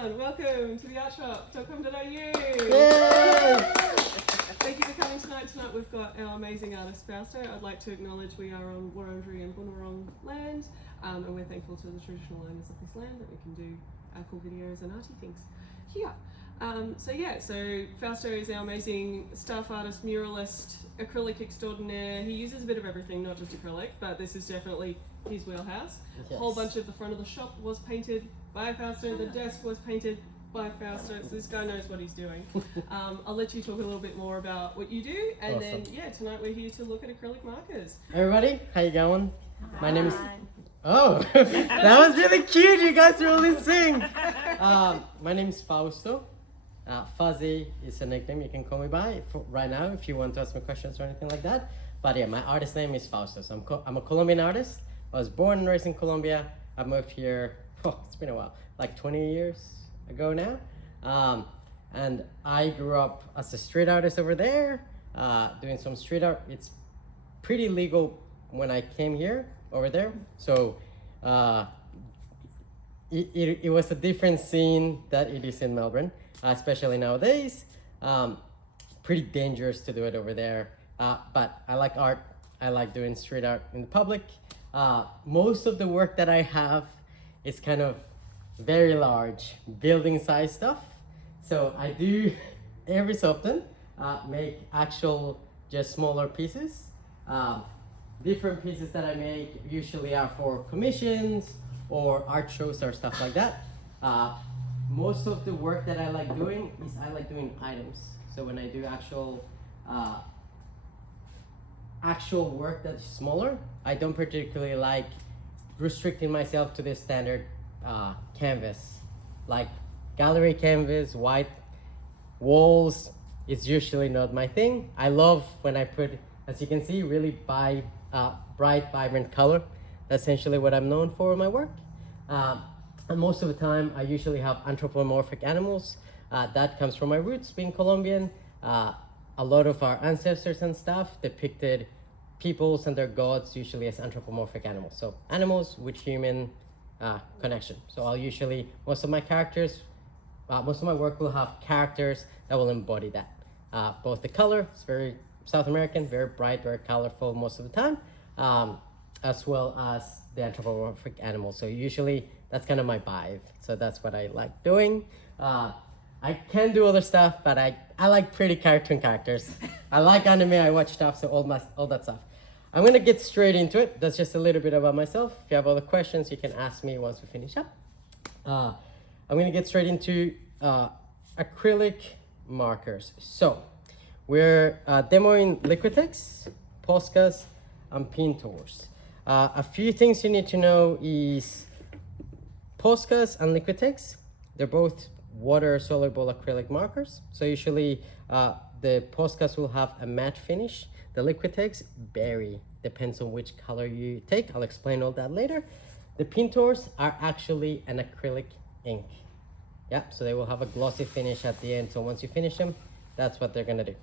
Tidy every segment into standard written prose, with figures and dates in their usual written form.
everyone. Welcome to the artshop.com.au. Yay! Thank you for coming tonight. Tonight we've got our amazing artist Fausto. I'd like to acknowledge we are on Wurundjeri and Bunurong land, and we're thankful to the traditional owners of this land that we can do our cool videos and arty things here. So Fausto is our amazing staff artist, muralist, acrylic extraordinaire. He uses a bit of everything, not just acrylic, but this is definitely his wheelhouse. Yes. A whole bunch of the front of the shop was painted by Fausto, the desk was painted by Fausto, so this guy knows what he's doing. I'll let you talk a little bit more about what you do, and Awesome. then tonight we're here to look at acrylic markers. Everybody, how you going? My name is... Oh, that was really cute. You guys really sing. My name is Fausto. Fuzzy is a nickname you can call me by right now if you want to ask me questions or anything like that. But yeah, my artist name is Fausto. So I'm a Colombian artist. I was born and raised in Colombia. I moved here, it's been a while, like 20 years ago now. And I grew up as a street artist over there, doing some street art. It's pretty legal when I came here over there. So it was a different scene that it is in Melbourne, especially nowadays. Pretty dangerous to do it over there. But I like art. I like doing street art in the public. Most of the work that I have is kind of very large building size stuff. So I do every so often make actual just smaller pieces. Different pieces that I make usually are for commissions or art shows or stuff like that. Most of the work that I like doing is I like doing items. So when I do actual work that's smaller, I don't particularly like restricting myself to the standard canvas. Like gallery canvas, white walls is usually not my thing. I love when I put, as you can see, really bright, vibrant color. That's essentially what I'm known for in my work. And most of the time, I usually have anthropomorphic animals. That comes from my roots being Colombian. A lot of our ancestors and stuff depicted peoples and their gods usually as anthropomorphic animals. So animals with human connection. So I'll usually, most of my work will have characters that will embody that. Both the color, it's very South American, very bright, very colorful most of the time, as well as the anthropomorphic animals. So usually that's kind of my vibe. So that's what I like doing. I can do other stuff, but I like pretty cartoon characters. I like anime, I watch stuff, so all that stuff. I'm gonna get straight into it. That's just a little bit about myself. If you have other questions, you can ask me once we finish up. I'm gonna get straight into acrylic markers. So we're demoing Liquitex, POSCAs, and Pintors. A few things you need to know is POSCAs and Liquitex, they're both water-soluble acrylic markers. So usually the POSCAs will have a matte finish. The Liquitex vary, depends on which color you take. I'll explain all that later. The Pintors are actually an acrylic ink. Yeah, so they will have a glossy finish at the end. So once you finish them, that's what they're gonna do.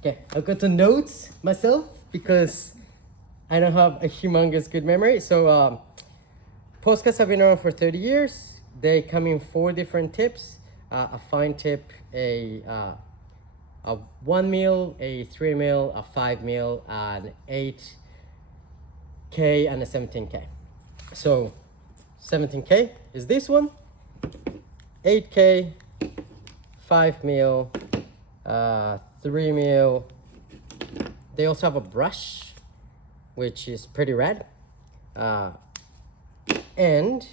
Okay, I'll go to notes myself because I don't have a humongous good memory. So POSCAs have been around for 30 years. They come in 4 different tips. A fine tip, a 1 mil, a 3 mil, a 5 mil, an 8K, and a 17K. So 17K is this one, 8K, 5 mil, 3 mil. They also have a brush, which is pretty rad. And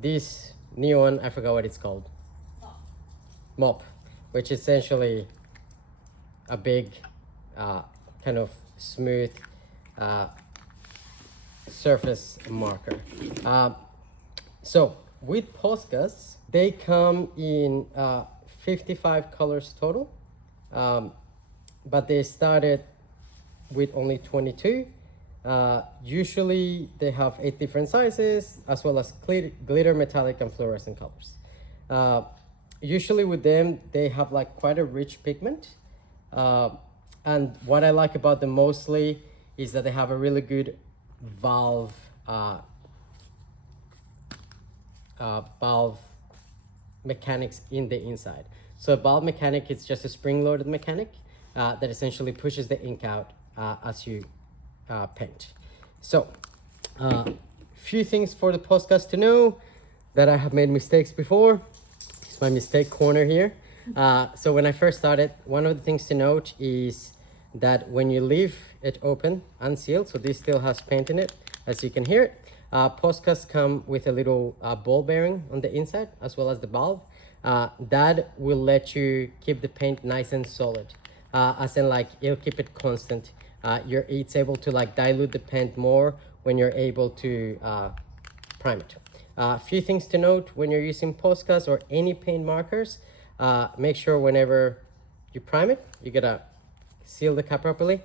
this new one, I forgot what it's called. Mop, which is essentially a big, kind of smooth surface marker. So with POSCAs, they come in 55 colors total, but they started with only 22. Usually they have 8 different sizes, as well as glitter, metallic, and fluorescent colors. Usually with them, they have like quite a rich pigment. And what I like about them mostly is that they have a really good valve valve mechanics in the inside. So a valve mechanic is just a spring-loaded mechanic that essentially pushes the ink out as you paint. So few things for the POSCAs to know that I have made mistakes before. It's my mistake corner here. So when I first started, one of the things to note is that when you leave it open, unsealed, so this still has paint in it, as you can hear it, POSCAs come with a little ball bearing on the inside, as well as the valve. That will let you keep the paint nice and solid, as in like it'll keep it constant. It's able to like dilute the paint more when you're able to prime it. A few things to note when you're using POSCAs or any paint markers. Make sure whenever you prime it, you gotta seal the cap properly,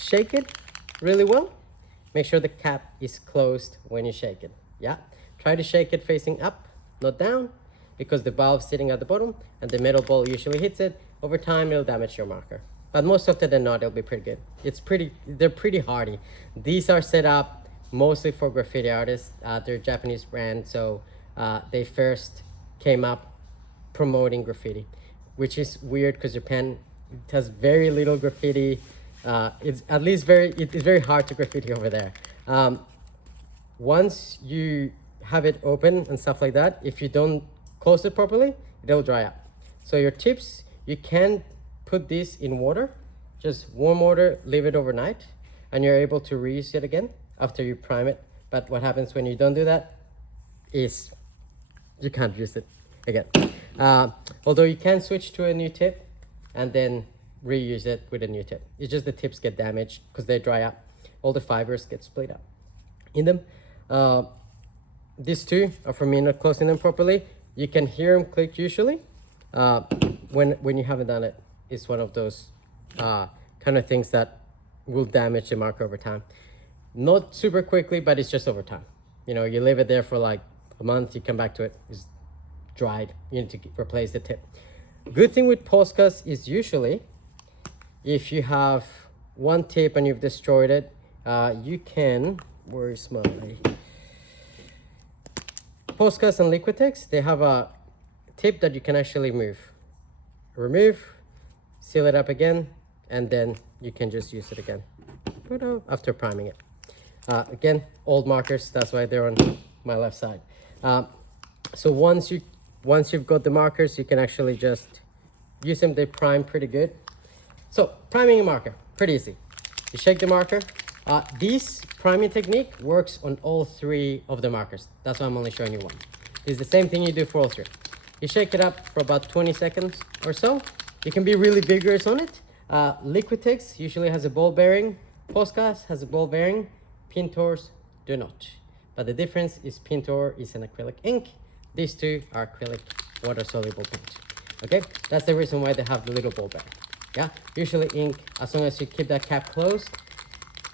shake it really well. Make sure the cap is closed when you shake it. Yeah, try to shake it facing up, not down, because the valve's sitting at the bottom and the metal ball usually hits it. Over time, it'll damage your marker, but most often than not, it'll be pretty good. They're pretty hardy. These are set up mostly for graffiti artists. They're a Japanese brand, so they first came up promoting graffiti, which is weird because Japan has very little graffiti. It's at least it's very hard to graffiti over there. Once you have it open and stuff like that, if you don't close it properly, it'll dry up. So your tips, you can put this in water, just warm water, leave it overnight, and you're able to reuse it again after you prime it. But what happens when you don't do that is you can't use it again. Although you can switch to a new tip and then reuse it with a new tip. It's just the tips get damaged because they dry up. All the fibers get split up in them. These two are for me not closing them properly. You can hear them click usually. When you haven't done it, it's one of those kind of things that will damage the marker over time. Not super quickly, but it's just over time. You know, you leave it there for like a month, you come back to it, it's dried. You need to replace the tip. Good thing with POSCAs is usually if you have one tip and you've destroyed it, you can, where's my POSCAs and Liquitex, they have a tip that you can actually remove, seal it up again, and then you can just use it again after priming it. Again, old markers, that's why they're on my left side. So once you've got the markers, you can actually just use them. They prime pretty good. So priming a marker, pretty easy. You shake the marker. This priming technique works on all three of the markers. That's why I'm only showing you one. It's the same thing you do for all three. You shake it up for about 20 seconds or so. You can be really vigorous on it. Liquitex usually has a ball bearing. POSCAs has a ball bearing. Pintors do not. But the difference is Pintor is an acrylic ink. These two are acrylic water-soluble paint. Okay, that's the reason why they have the little ball bearing. Yeah, usually ink, as long as you keep that cap closed,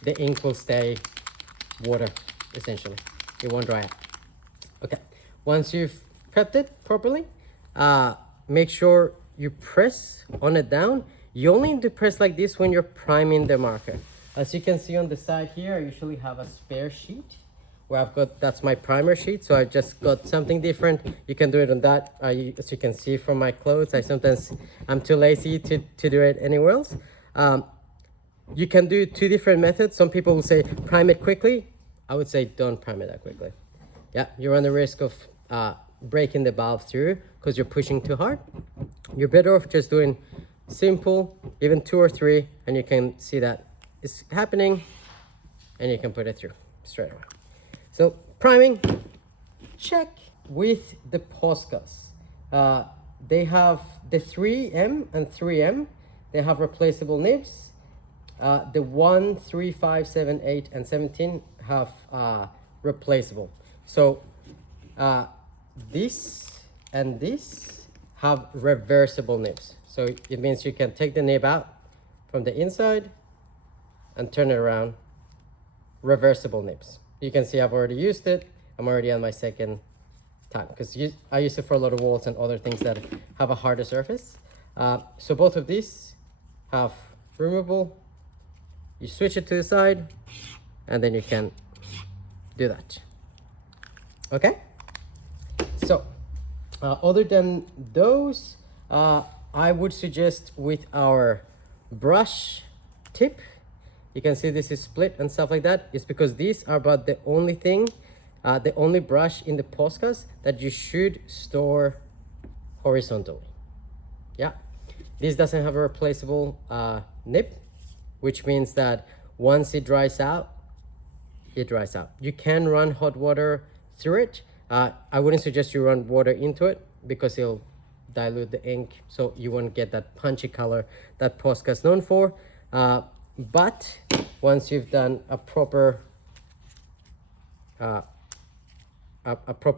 the ink will stay water, essentially. It won't dry out. Okay, once you've prepped it properly, make sure you press on it down. You only need to press like this when you're priming the marker. As you can see on the side here, I usually have a spare sheet where that's my primer sheet. So I just got something different. You can do it on that. As you can see from my clothes, I'm too lazy to do it anywhere else. You can do two different methods. Some people will say prime it quickly. I would say don't prime it that quickly. Yeah, you run the risk of breaking the valve through because you're pushing too hard. You're better off just doing simple, even 2 or 3, and you can see that it's happening and you can put it through straight away. So priming, check. With the POSCAs, they have the 3M and 3M. They have replaceable nibs. The 1, 3, 5, 7, 8, and 17 have replaceable. So this and this have reversible nibs. So it means you can take the nib out from the inside and turn it around. Reversible nibs. You can see I've already used it. I'm already on my second time because I use it for a lot of walls and other things that have a harder surface. So both of these have removable. You switch it to the side and then you can do that. Okay, Other than those, I would suggest with our brush tip, you can see this is split and stuff like that. It's because these are about the only thing, the only brush in the POSCAs that you should store horizontally. Yeah, this doesn't have a replaceable nib, which means that once it dries out, it dries out. You can run hot water through it. I wouldn't suggest you run water into it because it'll dilute the ink, so you won't get that punchy color that POSCA is known for. But once you've done a proper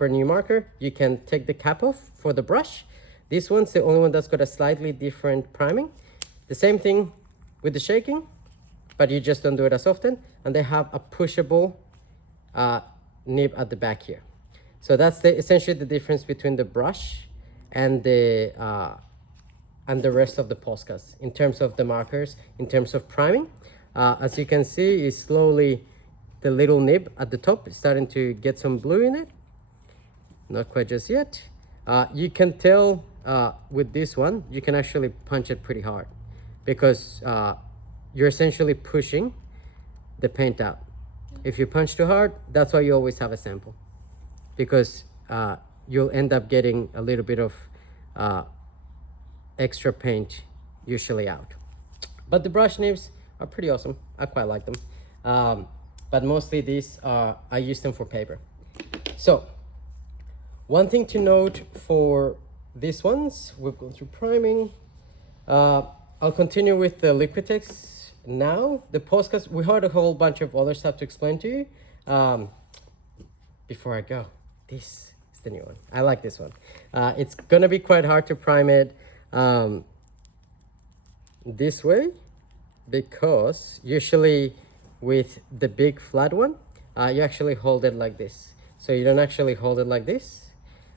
new marker, you can take the cap off for the brush. This one's the only one that's got a slightly different priming. The same thing with the shaking, but you just don't do it as often. And they have a pushable nib at the back here. So that's essentially the difference between the brush and the rest of the POSCAs in terms of the markers, in terms of priming. As you can see, is slowly the little nib at the top is starting to get some blue in it. Not quite just yet. You can tell with this one, you can actually punch it pretty hard because you're essentially pushing the paint out. If you punch too hard, that's why you always have a sample, because you'll end up getting a little bit of extra paint usually out. But the brush nibs are pretty awesome. I quite like them. But mostly these I use them for paper. So one thing to note for these ones, we've gone through priming. I'll continue with the Liquitex now. The POSCAs, we had a whole bunch of other stuff to explain to you. Before I go, this is the new one. I like this one. It's gonna be quite hard to prime it this way, because usually with the big flat one, you actually hold it like this. So you don't actually hold it like this.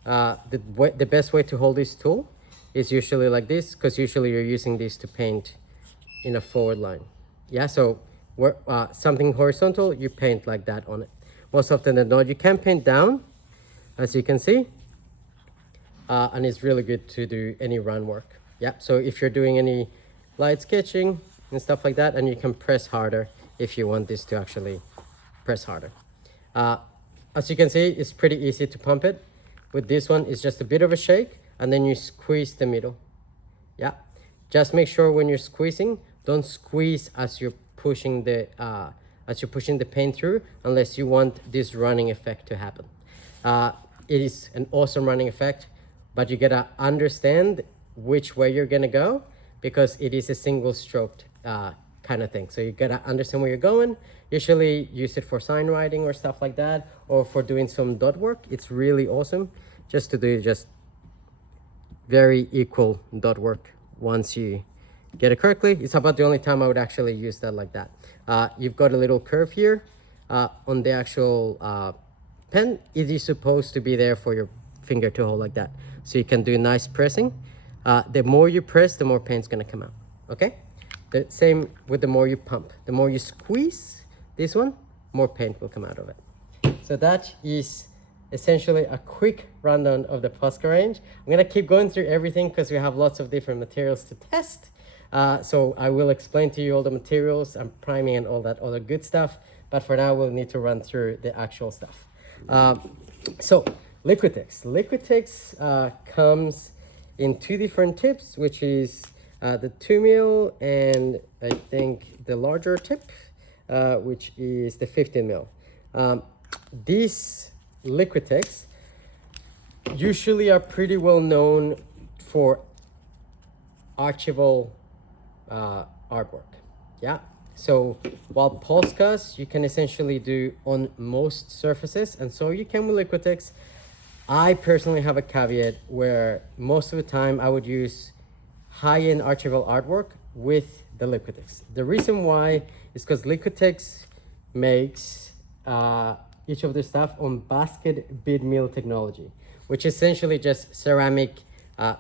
The best way to hold this tool is usually like this, because usually you're using this to paint in a forward line. Yeah, so something horizontal, you paint like that on it. Most often than not, you can paint down, as you can see, and it's really good to do any run work. Yeah, so if you're doing any light sketching and stuff like that, and you can press harder if you want this to actually press harder. As you can see, it's pretty easy to pump it. With this one, it's just a bit of a shake, and then you squeeze the middle. Yeah, just make sure when you're squeezing, don't squeeze as you're pushing the paint through, unless you want this running effect to happen. It is an awesome running effect, but you gotta understand which way you're gonna go, because it is a single stroked kind of thing. So you gotta understand where you're going. Usually use it for sign writing or stuff like that, or for doing some dot work. It's really awesome just to do just very equal dot work. Once you get it correctly, it's about the only time I would actually use that like that. You've got a little curve here on the actual pen. It is supposed to be there for your finger to hold like that, so you can do nice pressing. The more you press, the more paint's gonna come out. Okay, the same with the more you pump. The more you squeeze this one, more paint will come out of it. So that is essentially a quick rundown of the POSCA range. I'm gonna keep going through everything because we have lots of different materials to test. So I will explain to you all the materials and priming and all that other good stuff. But for now, we'll need to run through the actual stuff. So Liquitex. Liquitex comes in two different tips, which is the 2mm and I think the larger tip, which is the 15mm. These Liquitex usually are pretty well known for archival artwork. Yeah, so while POSCAs you can essentially do on most surfaces, and so you can with Liquitex. I personally have a caveat where most of the time I would use high-end archival artwork with the Liquitex. The reason why is because Liquitex makes each of their stuff on basket bead mill technology, which is essentially just ceramic,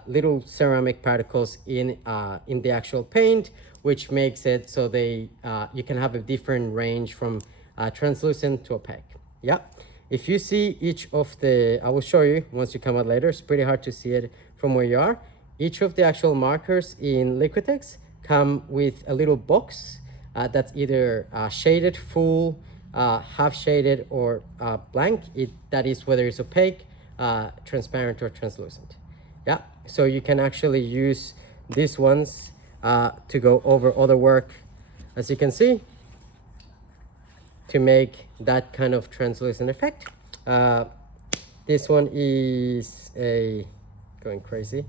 little ceramic particles in the actual paint, which makes it so they you can have a different range from translucent to opaque. Yeah, if you see each of the, I will show you once you come out later, it's pretty hard to see it from where you are. Each of the actual markers in Liquitex come with a little box that's either shaded, full, half shaded, or blank. That is whether it's opaque, transparent, or translucent. Yeah, so you can actually use these ones to go over other work, as you can see, to make that kind of translucent effect. This one is going crazy.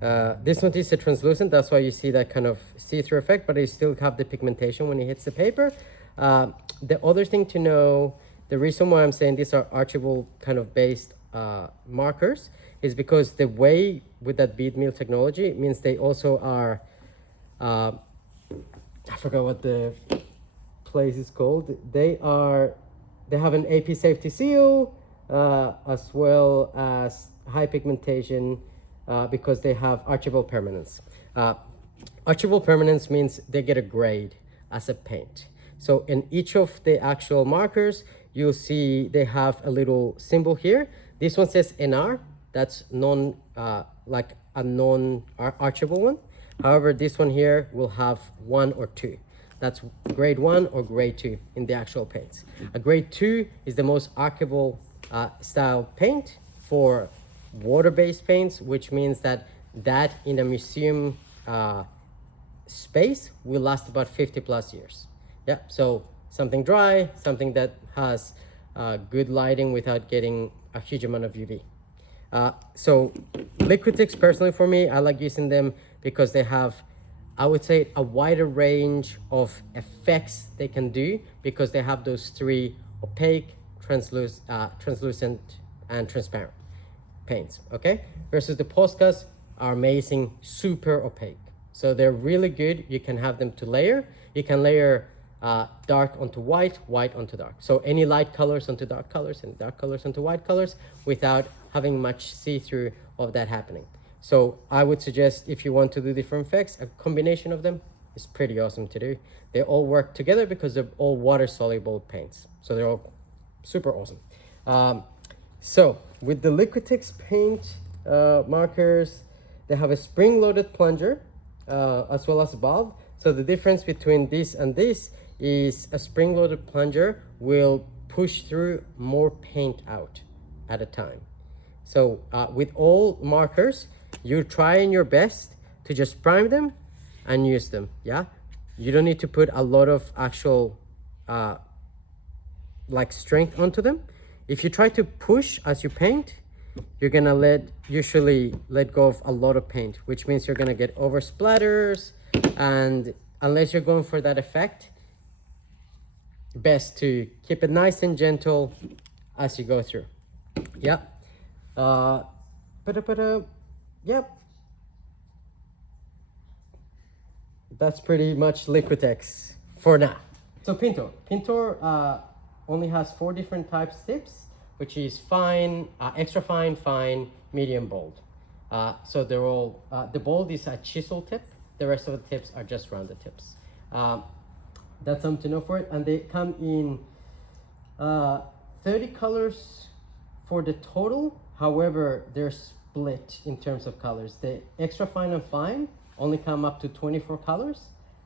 This one is a translucent, that's why you see that kind of see-through effect, but you still have the pigmentation when it hits the paper. The other thing to know, the reason why I'm saying these are archable kind of based markers is because the way with that bead mill technology, it means they also are, I forgot what the place is called. They have an AP safety seal, as well as high pigmentation, because they have archival permanence. Archival permanence means they get a grade as a paint. So in each of the actual markers, you'll see they have a little symbol here. This one says NR, that's like a non-archable one. However, this one here will have 1 or 2. That's grade 1 or grade 2 in the actual paints. A grade 2 is the most archivable style paint for water-based paints, which means that in a museum space will last about 50 plus years. Yeah, so something dry, something that has good lighting without getting a huge amount of UV. So Liquitex, personally for me, I like using them because they have, I would say, a wider range of effects they can do, because they have those 3 opaque, translucent, and transparent paints, okay? Versus the POSCAs are amazing, super opaque. So they're really good. You can have them to layer. You can layer dark onto white, white onto dark. So any light colors onto dark colors, and dark colors onto white colors, without having much see-through of that happening. So I would suggest, if you want to do different effects, a combination of them is pretty awesome to do. They all work together because they're all water-soluble paints. So they're all super awesome. So with the Liquitex paint markers, they have a spring-loaded plunger as well as a valve. So the difference between this and this is a spring-loaded plunger will push through more paint out at a time. So with all markers, you're trying your best to just prime them and use them, yeah? You don't need to put a lot of actual like strength onto them. If you try to push as you paint, you're gonna usually let go of a lot of paint, which means you're gonna get over splatters, and unless you're going for that effect, best to keep it nice and gentle as you go through. Yeah. Yep. That's pretty much Liquitex for now. So Pintor. Pintor only has 4 different types of tips, which is fine, extra fine, fine, medium, bold. So they're all, the bold is a chisel tip. The rest of the tips are just rounded tips. That's something to know for it. And they come in 30 colors for the total. However, they're split in terms of colors. The extra fine and fine only come up to 24 colors,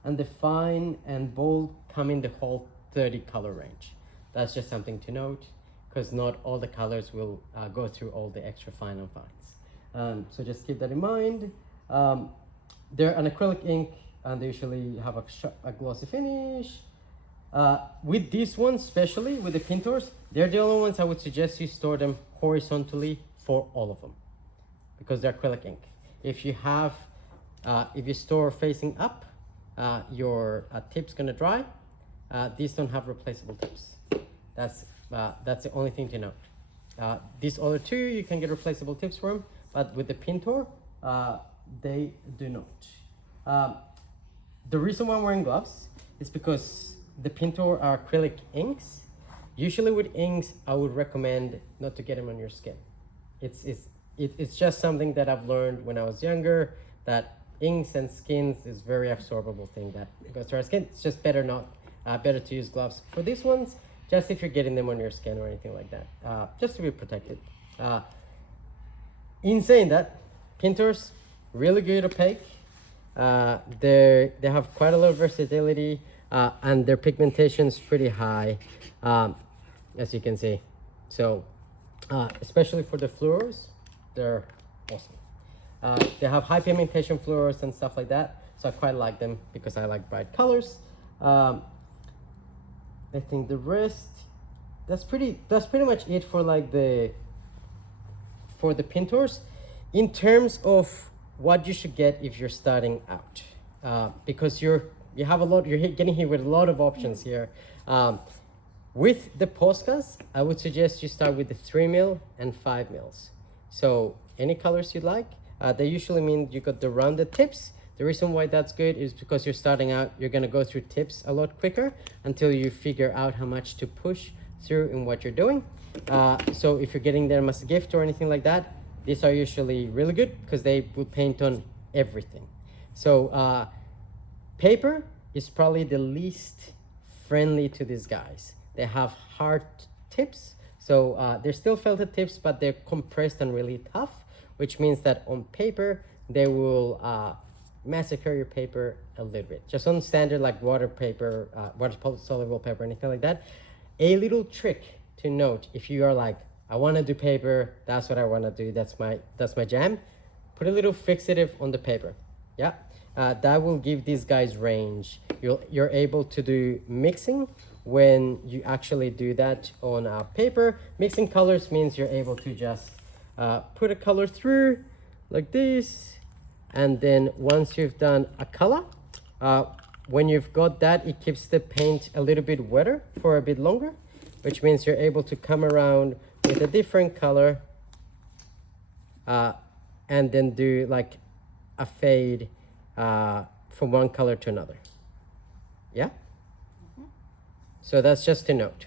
and the fine and bold come in the whole 30 color range. That's just something to note, because not all the colors will go through all the extra fine and fines. So just keep that in mind. They're an acrylic ink, and they usually have a glossy finish. With these ones, especially with the Pintors, they're the only ones I would suggest you store them horizontally for all of them, because they're acrylic ink. If you have, if you store facing up, your tip's gonna dry. These don't have replaceable tips. That's the only thing to note. These other 2, you can get replaceable tips for them, but with the Pintor, they do not. The reason why I'm wearing gloves is because the Pintor are acrylic inks. Usually with inks, I would recommend not to get them on your skin. It's just something that I've learned when I was younger, that inks and skins is very absorbable thing that goes to our skin. It's just better to use gloves. For these ones, just if you're getting them on your skin or anything like that, just to be protected. In saying that, Pintors, really good opaque. They have quite a lot of versatility, and their pigmentation is pretty high, as you can see. So, especially for the fluors, they're awesome. They have high pigmentation fluors and stuff like that, so I quite like them because I like bright colors. I think the rest, that's pretty much it for like the Pintors. In terms of what you should get if you're starting out, because you're getting hit with a lot of options here. With the POSCAs, I would suggest you start with the 3 mil and 5 mils. So any colors you like. They usually mean you got the rounded tips. The reason why that's good is because you're starting out, you're gonna go through tips a lot quicker until you figure out how much to push through in what you're doing. So if you're getting them as a gift or anything like that, these are usually really good because they will paint on everything. So paper is probably the least friendly to these guys. They have hard tips, so they're still felted tips, but they're compressed and really tough, which means that on paper they will massacre your paper a little bit. Just on standard like water paper, water soluble paper, anything like that. A little trick to note if you are like, I want to do paper, that's what I want to do, that's my jam, put a little fixative on the paper. Yeah, that will give these guys range. You're able to do mixing when you actually do that on paper. Mixing colors means you're able to just put a color through like this, and then once you've done a color, when you've got that, it keeps the paint a little bit wetter for a bit longer, which means you're able to come around with a different color and then do like a fade from one color to another. Yeah? So that's just a note.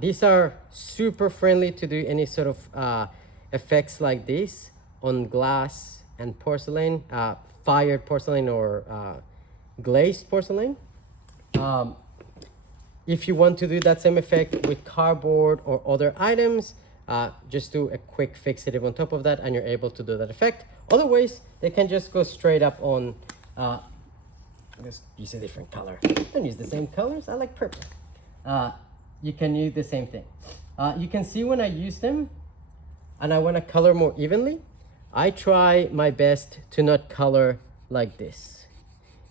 These are super friendly to do any sort of effects like this on glass and porcelain, fired porcelain or glazed porcelain. If you want to do that same effect with cardboard or other items, just do a quick fixative on top of that and you're able to do that effect. Otherwise, they can just go straight up on, let's use a different color. Don't use the same colors, I like purple. You can use the same thing. You can see when I use them and I want to color more evenly, I try my best to not color like this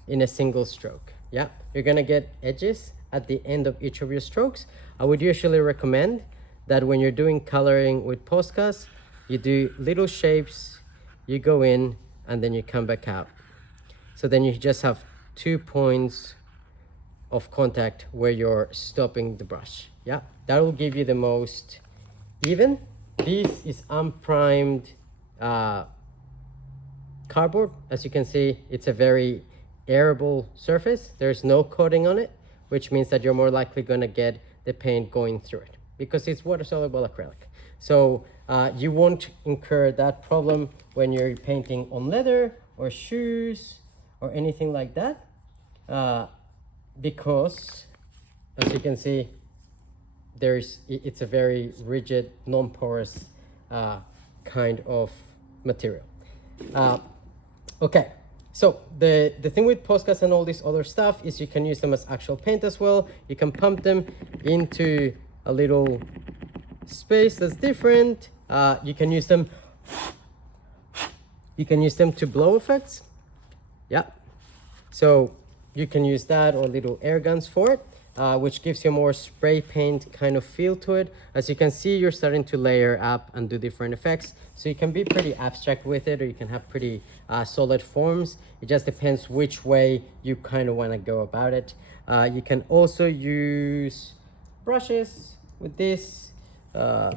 in a single stroke. Yeah, you're gonna get edges at the end of each of your strokes. I would usually recommend that when you're doing coloring with POSCAs, you do little shapes, you go in and then you come back out. So then you just have 2 points of contact where you're stopping the brush. Yeah, that will give you the most even. This is unprimed cardboard. As you can see, it's a very airable surface. There's no coating on it, which means that you're more likely going to get the paint going through it because it's water soluble acrylic. So you won't incur that problem when you're painting on leather or shoes or anything like that, because as you can see, it's a very rigid, non-porous kind of material. Okay, so the thing with POSCAs and all this other stuff is you can use them as actual paint as well. You can pump them into a little space that's different. You can use them to blow effects. Yeah, so you can use that or little air guns for it, which gives you a more spray paint kind of feel to it. As you can see, you're starting to layer up and do different effects. So you can be pretty abstract with it, or you can have pretty solid forms. It just depends which way you kind of want to go about it. You can also use brushes with this. I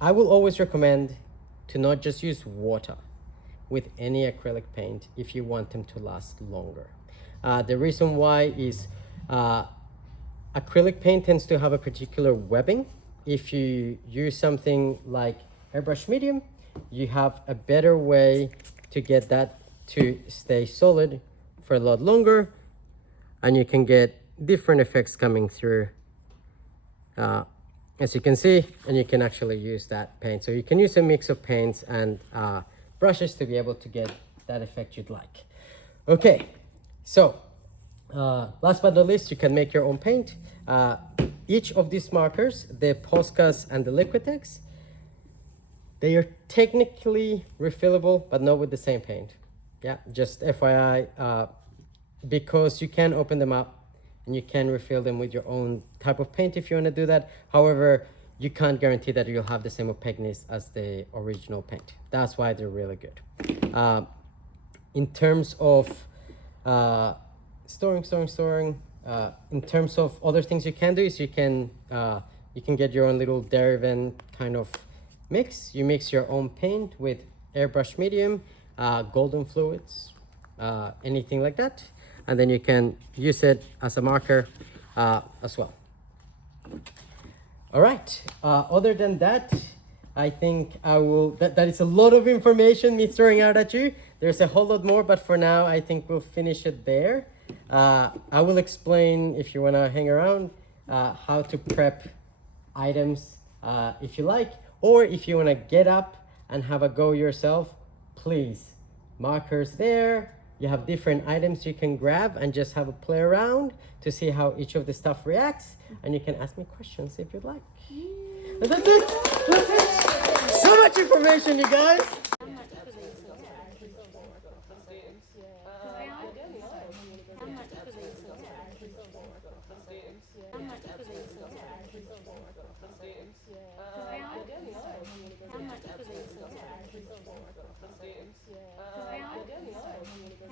will always recommend to not just use water with any acrylic paint if you want them to last longer. The reason why is acrylic paint tends to have a particular webbing. If you use something like airbrush medium, you have a better way to get that to stay solid for a lot longer, and you can get different effects coming through as you can see, and you can actually use that paint. So you can use a mix of paints and brushes to be able to get that effect you'd like. Okay, so last but not least, you can make your own paint. Each of these markers, the POSCAs and the Liquitex, they are technically refillable, but not with the same paint. Yeah, just FYI, because you can open them up and you can refill them with your own type of paint if you want to do that. However, you can't guarantee that you'll have the same opaqueness as the original paint. That's why they're really good. In terms of storing, in terms of other things you can do is you can get your own little derivative kind of mix. You mix your own paint with airbrush medium, golden fluids, anything like that, and then you can use it as a marker as well. All right, other than that, I think I will, that is a lot of information me throwing out at you. There's a whole lot more, but for now, I think we'll finish it there. I will explain, if you wanna hang around, how to prep items if you like, or if you wanna get up and have a go yourself, please. Markers there, you have different items you can grab and just have a play around to see how each of the stuff reacts, and you can ask me questions if you'd like. And that's it, that's it. So much information, you guys.